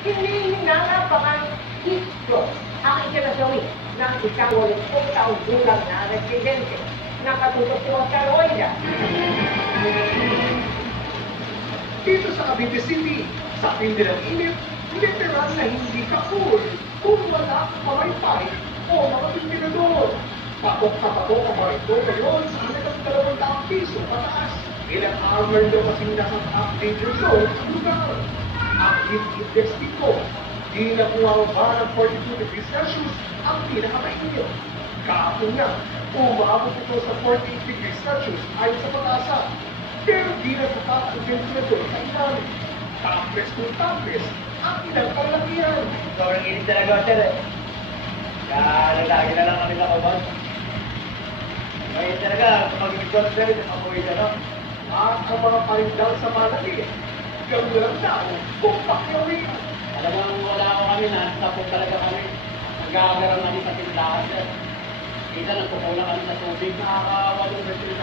Hinihinapangang Isko ang ikinasawi ng isang 80 taong gulang na residente na katutuwa sa Loida. Dito sa Cavite City, sa tindi ng init, literal na hindi ka cool kung wala kang wifi o mga ventilador. Patok na patok ang mga ito ngayon sa halagang 200 piso pataas. Ilang hour daw kasing nasa updated zone sa lugar. Ang heat index dito, di na bumababa ng 42 degrees Celsius ang pinakamainit. Kahapon nga, umabot ito sa 48 degrees Celsius ayon sa pag-asa. Pero di na sapat ang ventilador sa ilalim. Tapres kung tapres ang ilang kalakihan. Sobrang init talaga, sir eh. Kaya lagi na lang kami nakabag. Ngayon talaga, pag-ibigod sir, amoy ka na. At ang mga palindang sa malamig, gawin lang daw kung pakiawin. Alam mo, wala ako kami na, tapos talaga kami. Nag-aagarang kami sa tindahan, sir. Isa nagpupula kami sa tubig, nakakawalong